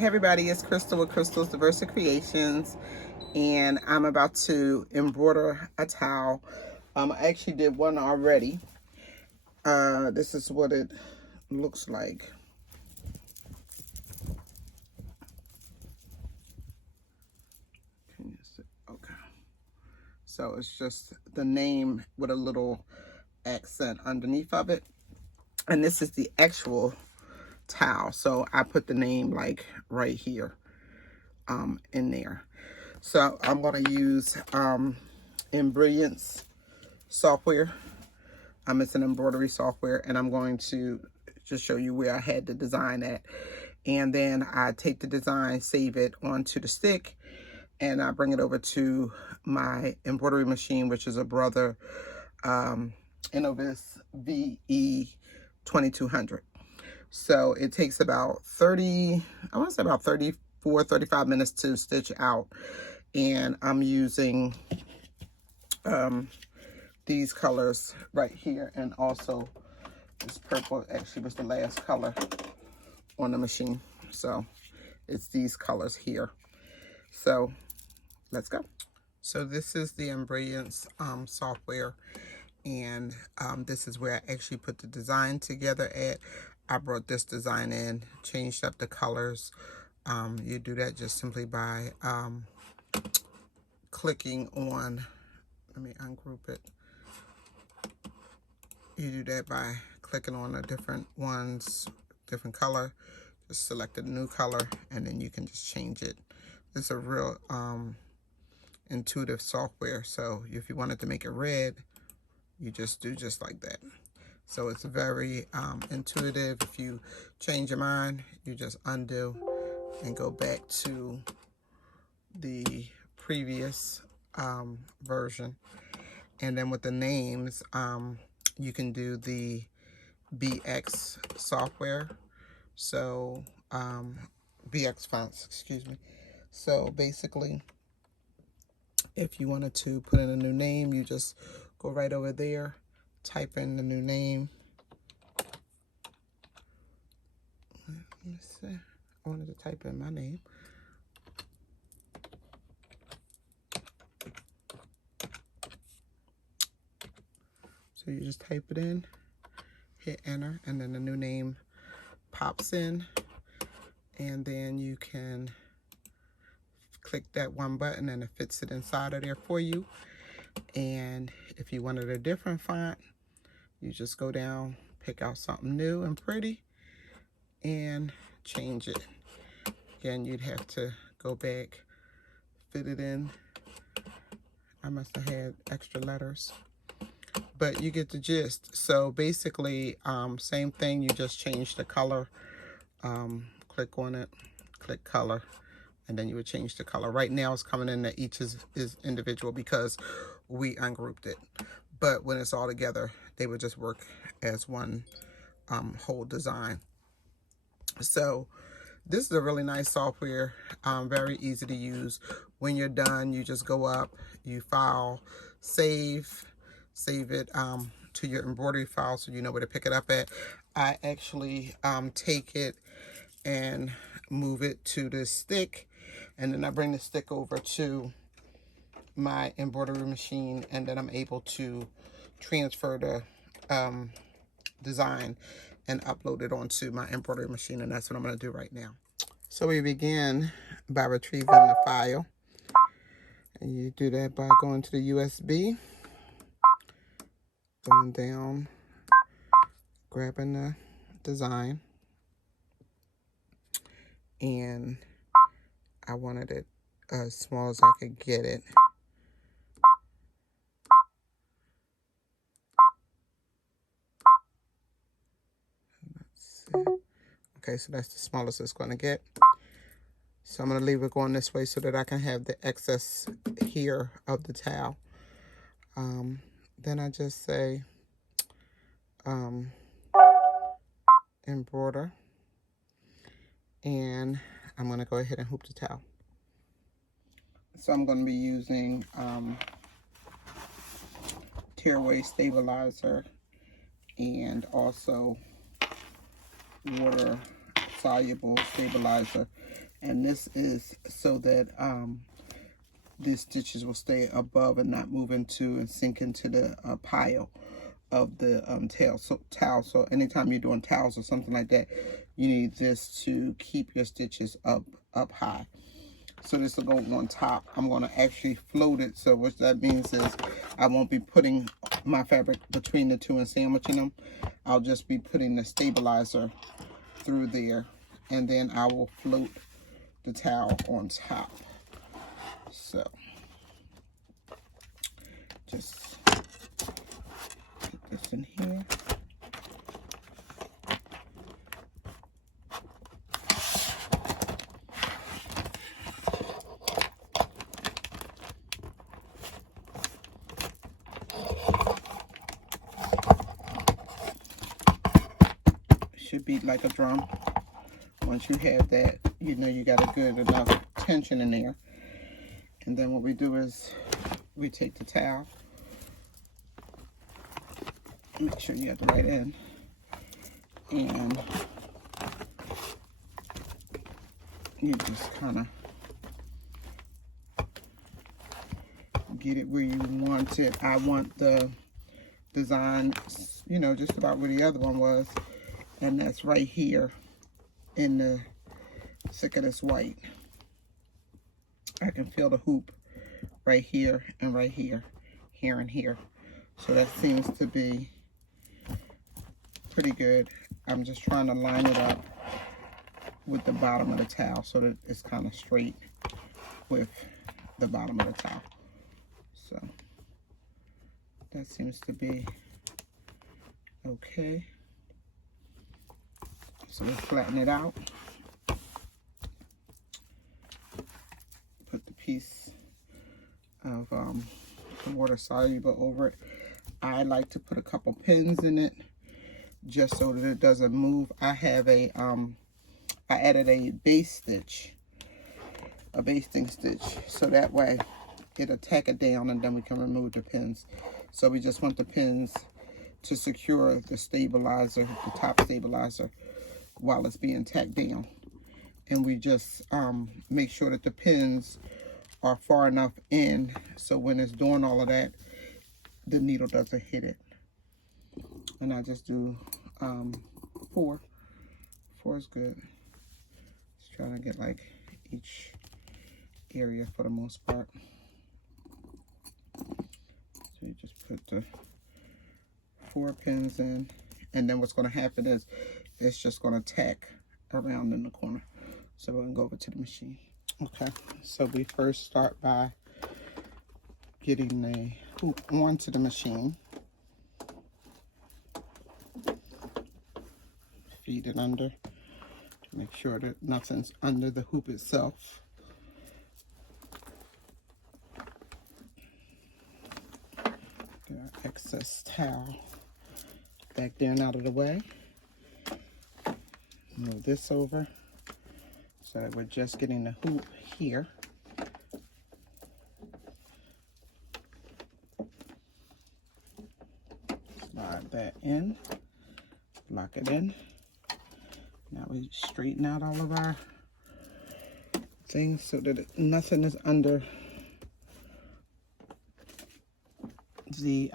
Hey everybody, it's Crystal with Crystal's Diverse Creations, and I'm about to embroider a towel. I actually did one already. This is what it looks like. Can you see? Okay. So it's just the name with a little accent underneath of it. And this is the actual towel. So I put the name like right here in there. So I'm going to use Embrilliance Software. It's an embroidery software, and I'm going to just show you where I had the design at. And then I take the design, save it onto the stick, and I bring it over to my embroidery machine, which is a Brother Innovis VE2200. So it takes about 35 minutes to stitch out. And I'm using these colors right here, and also this purple actually was the last color on the machine. So it's these colors here. So let's go. So this is the Embrilliance software, and this is where I actually put the design together at. I brought this design in, changed up the colors. You do that just simply by clicking on, let me ungroup it. You do that by clicking on the different ones, different color. Just select a new color, and then you can just change it. It's a real intuitive software. So if you wanted to make it red, you just do just like that. So it's very intuitive. If you change your mind, you just undo and go back to the previous version. And then with the names, you can do the BX software. So BX fonts, excuse me. So basically, if you wanted to put in a new name, you just go right over there, type in the new name. Let me see. I wanted to type in my name. So you just type it in, hit enter, and then the new name pops in. And then you can click that one button and it fits it inside of there for you. And if you wanted a different font, you just go down, pick out something new and pretty, and change it. Again, you'd have to go back, fit it in. I must have had extra letters, but you get the gist. So basically, same thing, you just change the color. Click on it, click color, and then you would change the color. Right now it's coming in that each is individual because we ungrouped it. But when it's all together, they would just work as one whole design. So this is a really nice software, very easy to use. When you're done, you just go up, you file, save it to your embroidery file so you know where to pick it up at. I actually take it and move it to the stick, and then I bring the stick over to my embroidery machine, and then I'm able to transfer the design and upload it onto my embroidery machine, and that's what I'm going to do right now. So we begin by retrieving the file, and you do that by going to the USB, going down, grabbing the design, and I wanted it as small as I could get it. Let's see. Okay, so that's the smallest it's going to get. So I'm going to leave it going this way so that I can have the excess here of the towel. Then I just say embroider, and I'm going to go ahead and hoop the towel. So I'm going to be using tearaway stabilizer and also water soluble stabilizer. And this is so that these stitches will stay above and not move into and sink into the pile of the towel. So anytime you're doing towels or something like that, you need this to keep your stitches up high. So this will go on top. I'm going to actually float it. So what that means is I won't be putting my fabric between the two and sandwiching them. I'll just be putting the stabilizer through there, and then I will float the towel on top. So just put this in here. Should beat like a drum. Once you have that, you know you got a good enough tension in there. And then what we do is we take the towel, make sure you have the right end, and you just kind of get it where you want it. I want the design, you know, just about where the other one was, and that's right here in the thick of this white. I can feel the hoop right here and right here, here and here. So that seems to be pretty good. I'm just trying to line it up with the bottom of the towel so that it's kind of straight with the bottom of the towel. So that seems to be okay. So we flatten it out. Put the piece of water soluble over it. I like to put a couple pins in it just so that it doesn't move. I have a I added a base stitch, a basting stitch, so that way it'll tack it down and then we can remove the pins. So we just want the pins to secure the stabilizer, the top stabilizer, while it's being tacked down. And we just make sure that the pins are far enough in so when it's doing all of that, the needle doesn't hit it. And I just do 4. 4 is good. Just trying to get like each area for the most part. So you just put the 4 pins in, and then what's going to happen is it's just going to tack around in the corner. So we're going to go over to the machine. Okay, so we first start by getting the hoop onto the machine. Feed it under. Make sure that nothing's under the hoop itself. Get our excess towel back there and out of the way. Move this over so that we're just getting the hoop here. Slide that in, lock it in. Now we straighten out all of our things so that nothing is under the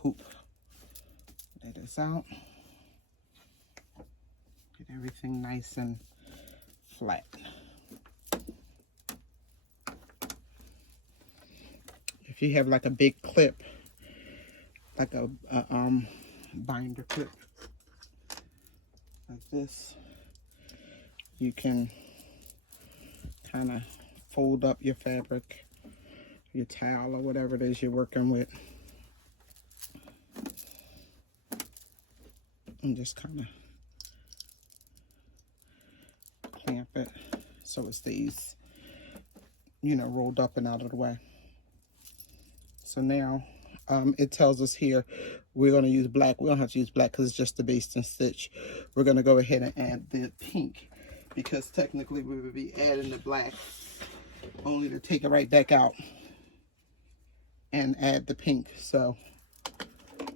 hoop. Lay this out. Get everything nice and flat. If you have like a big clip, like a binder clip like this, you can kind of fold up your fabric, your towel, or whatever it is you're working with, and just kind of clamp it so it stays, you know, rolled up and out of the way. So now it tells us here we're going to use black. We don't have to use black because it's just the basting stitch. We're going to go ahead and add the pink, because technically we would be adding the black only to take it right back out and add the pink. So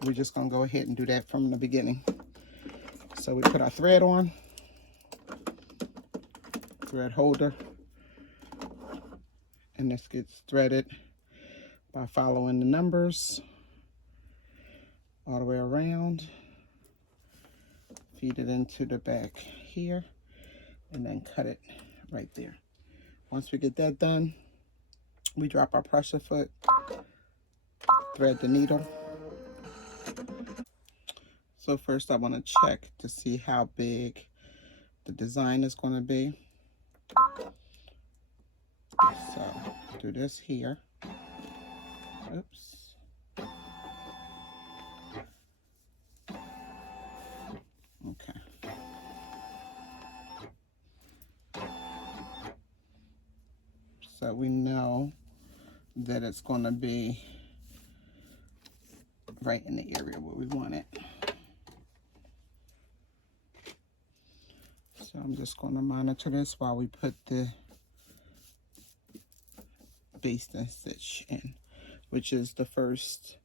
we're just going to go ahead and do that from the beginning. So we put our thread on, thread holder, and this gets threaded by following the numbers all the way around. Feed it into the back here and then cut it right there. Once we get that done, we drop our pressure foot, thread the needle. So first I want to check to see how big the design is going to be. So do this here. Oops. Okay. So we know that it's going to be right in the area where we want it. So I'm just going to monitor this while we put the basting stitch in, which is the first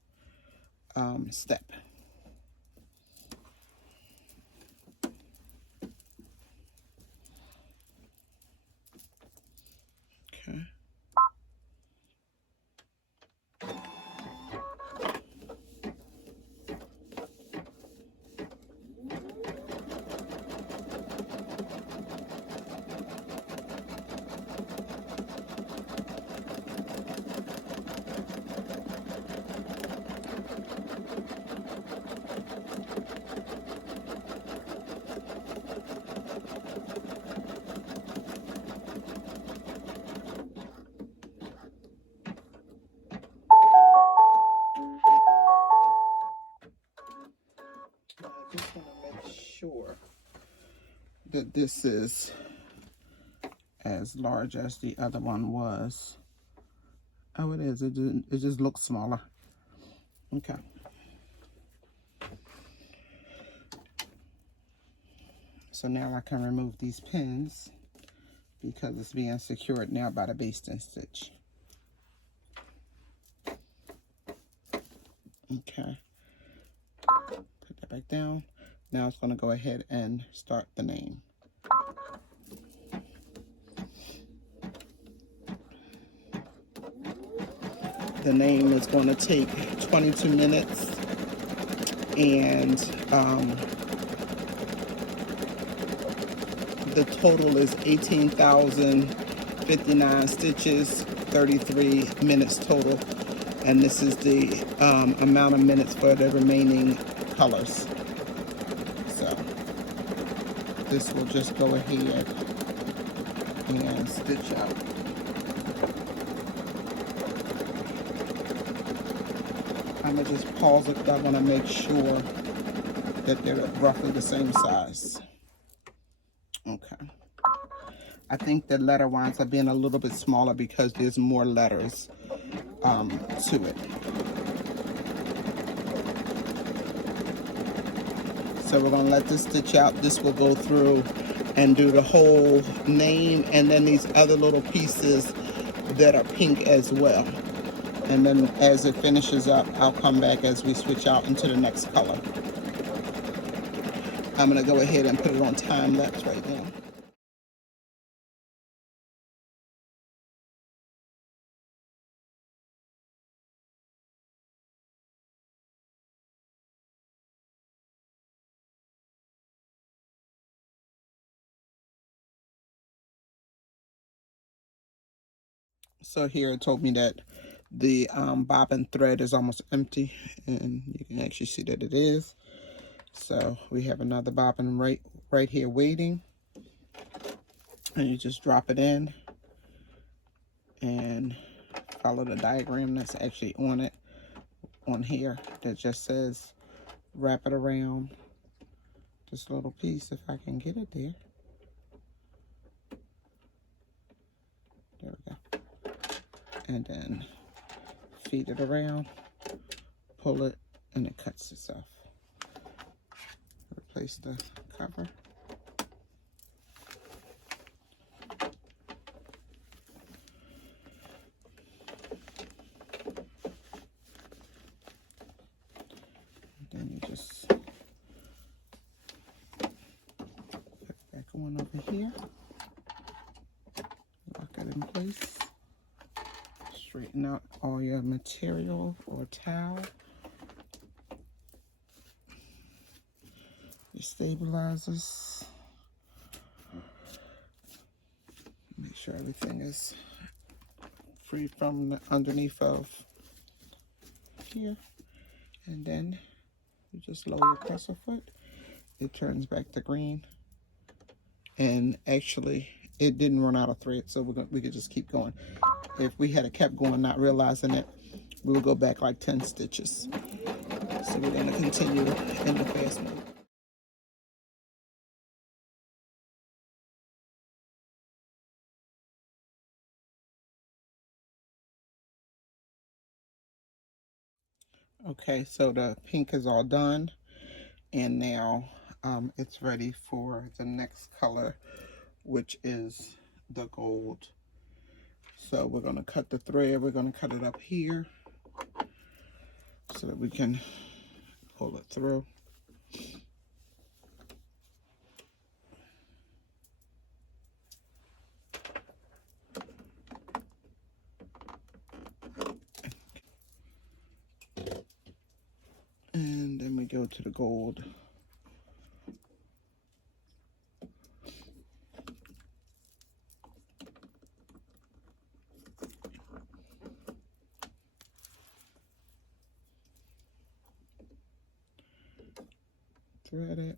step. Okay. I just want to make sure that this is as large as the other one was. Oh, it is. It just looks smaller. Okay. So now I can remove these pins because it's being secured now by the basting stitch. Okay. Put that back down. Now it's going to go ahead and start the name. The name is going to take 22 minutes, and the total is 18,059 stitches, 33 minutes total, and this is the amount of minutes for the remaining colors. So this will just go ahead and stitch out. I'm going to just pause it because I want to make sure that they're roughly the same size. Okay. I think the letter winds up being a little bit smaller because there's more letters to it. So we're going to let this stitch out. This will go through and do the whole name, and then these other little pieces that are pink as well. And then as it finishes up, I'll come back as we switch out into the next color. I'm going to go ahead and put it on time lapse right now. So here it told me that the bobbin thread is almost empty, and you can actually see that it is. So we have another bobbin right here waiting, and you just drop it in and follow the diagram that's actually on here that just says wrap it around this little piece, if I can get it there. There we go. And then feed it around, pull it, and it cuts itself. Replace the cover. And then you just put it back on over here. Lock it in place. Straighten out all your material or towel. Your stabilizers. Make sure everything is free from the underneath of here. And then you just lower your presser foot. It turns back to green. And actually, it didn't run out of thread, so we could just keep going. If we had kept going, not realizing it, we would go back like 10 stitches. So we're going to continue in the fast mode. Okay, so the pink is all done, and now it's ready for the next color, which is the gold. So we're going to cut the thread. We're going to cut it up here so that we can pull it through. And then we go to the gold. Thread it.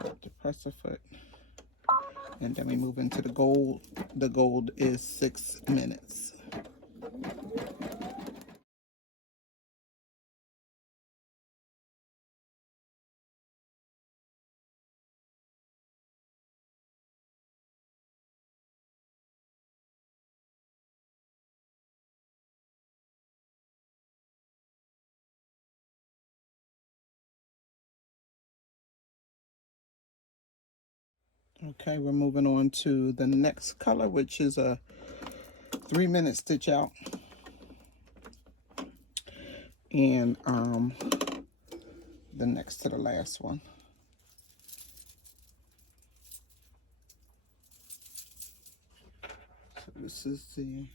Drop the presser foot. And then we move into the gold. The gold is 6 minutes. Okay, we're moving on to the next color, which is a 3-minute stitch out. And the next to the last one. So this is the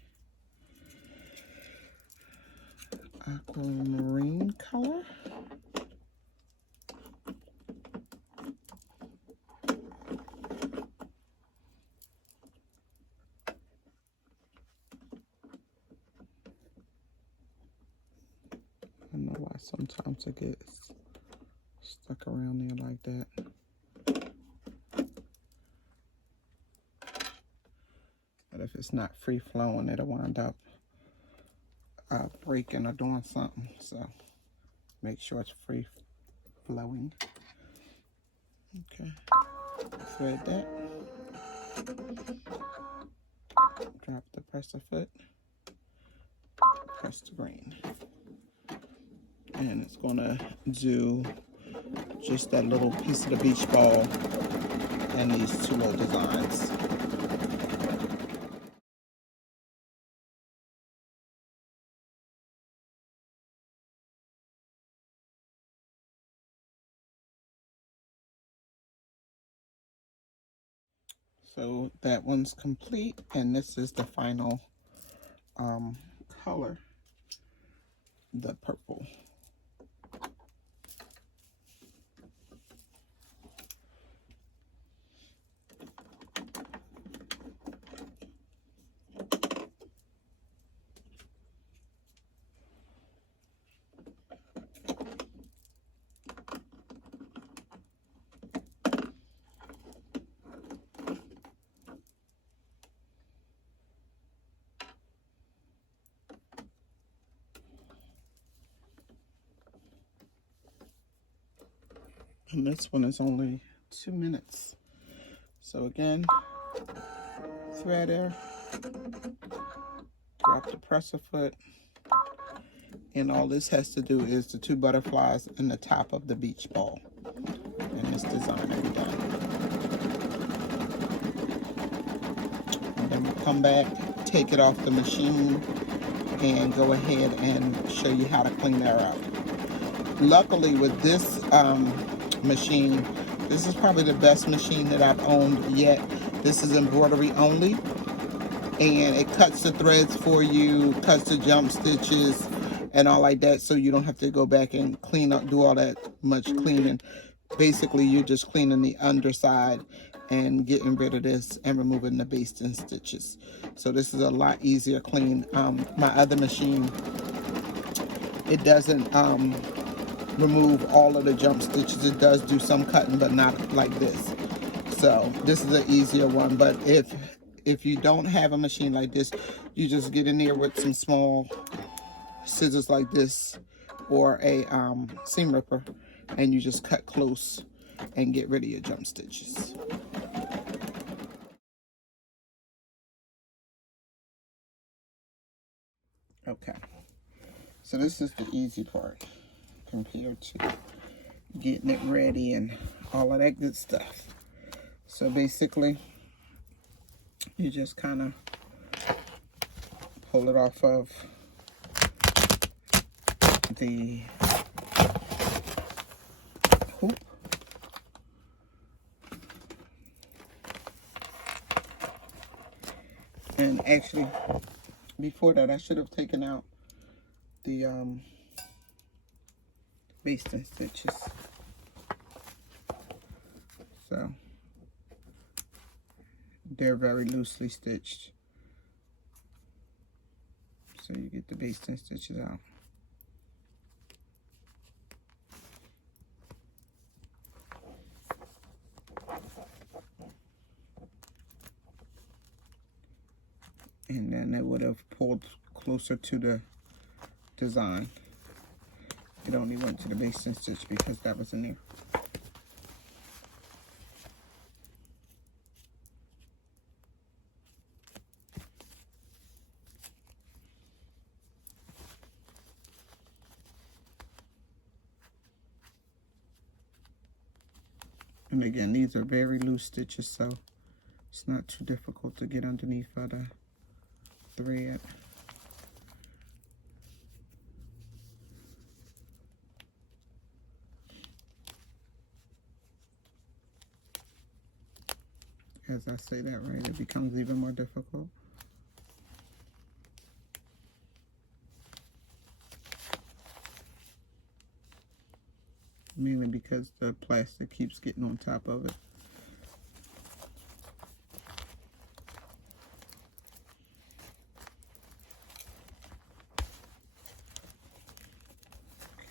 Aquamarine color. I don't know why sometimes it gets stuck around there like that. But if it's not free flowing, it'll wind up breaking or doing something. So make sure it's free flowing. Okay, thread that. Drop the presser foot. Press the green. And it's gonna do just that little piece of the beach ball and these two little designs. So that one's complete, and this is the final color, the purple. And this one is only 2 minutes. So again, thread there, drop the presser foot, and all this has to do is the 2 butterflies in the top of the beach ball. And this design will be done. And then we'll come back, take it off the machine, and go ahead and show you how to clean that up. luckily with this machine, this is probably the best machine that I've owned yet. This is embroidery only, and it cuts the threads for you, cuts the jump stitches and all like that, so you don't have to go back and clean up, do all that much cleaning. Basically, you're just cleaning the underside and getting rid of this and removing the basting stitches. So this is a lot easier clean. My other machine, it doesn't remove all of the jump stitches. It does do some cutting, but not like this. So this is an easier one. But if you don't have a machine like this, you just get in there with some small scissors like this, or a seam ripper, and you just cut close and get rid of your jump stitches. Okay, so this is the easy part compared to getting it ready and all of that good stuff. So basically, you just kind of pull it off of the hoop. And actually, before that, I should have taken out the basting stitches. So they're very loosely stitched. So you get the basting stitches out. And then it would have pulled closer to the design. It only went to the basting stitch because that was in there. And again, these are very loose stitches, so it's not too difficult to get underneath of the thread. As I say that right, it becomes even more difficult. Mainly because the plastic keeps getting on top of it.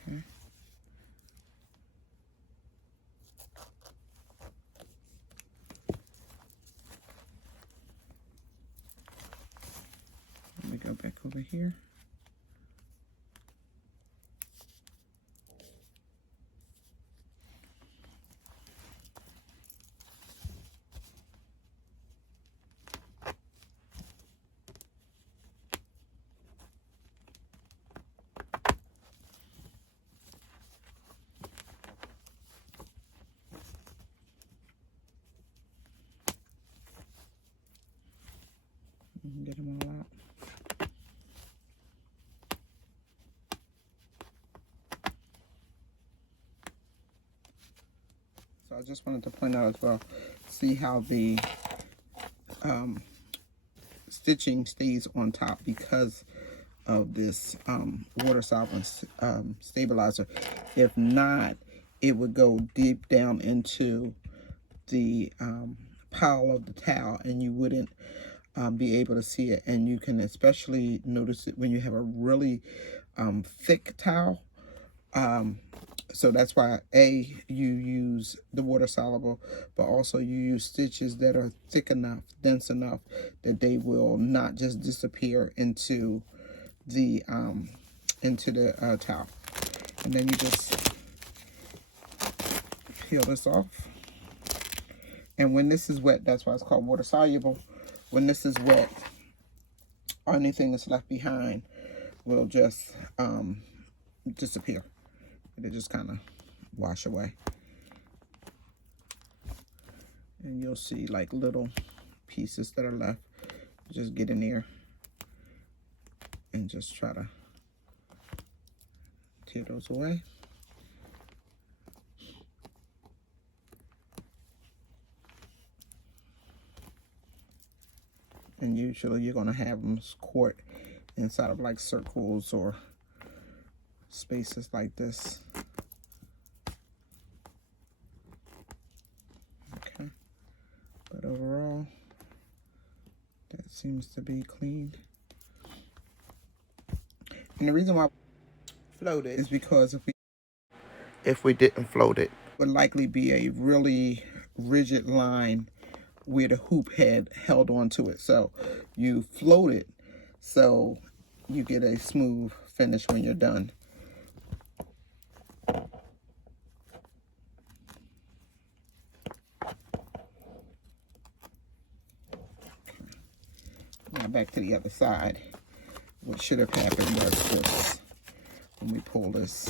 Okay. Let me go back over here. Get them all out. So I just wanted to point out as well, see how the stitching stays on top because of this water solvent stabilizer. If not, it would go deep down into the pile of the towel and you wouldn't be able to see it. And you can especially notice it when you have a really thick towel. So that's why you use the water soluble, but also you use stitches that are thick enough, dense enough that they will not just disappear into the towel. And then you just peel this off. And when this is wet, that's why it's called water soluble. When this is wet, anything that's left behind will just disappear. It'll just kind of wash away. And you'll see like little pieces that are left. Just get in there and just try to tear those away. And usually you're going to have them caught inside of like circles or spaces like this. Okay, but overall that seems to be clean. And the reason why I float it is because if we didn't float it, it would likely be a really rigid line where the hoop had held onto it. So you float it so you get a smooth finish when you're done. Now back to the other side. What should have happened was this. When we pull this,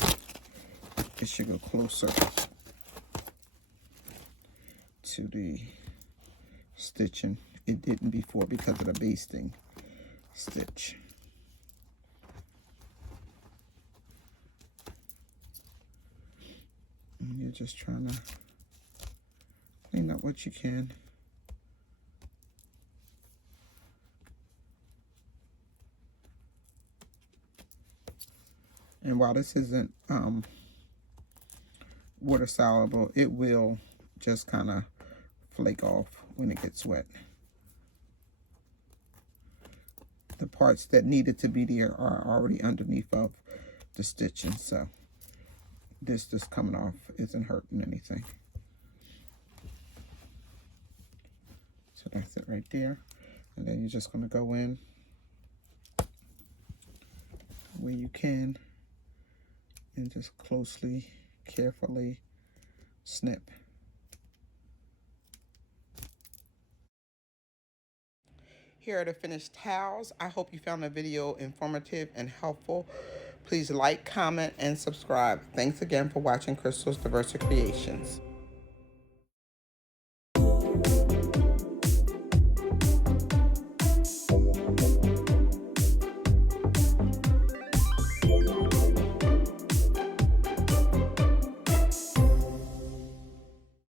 it should go closer to the stitching. It didn't before because of the basting stitch. And you're just trying to clean up what you can. And while this isn't water soluble, it will just kind of flake off when it gets wet. The parts that needed to be there are already underneath of the stitching, so this just coming off isn't hurting anything. So that's it right there. And then you're just going to go in where you can and just closely, carefully snip. Here are the finished towels. I hope you found the video informative and helpful. Please like, comment, and subscribe. Thanks again for watching Crystal's Diversa Creations.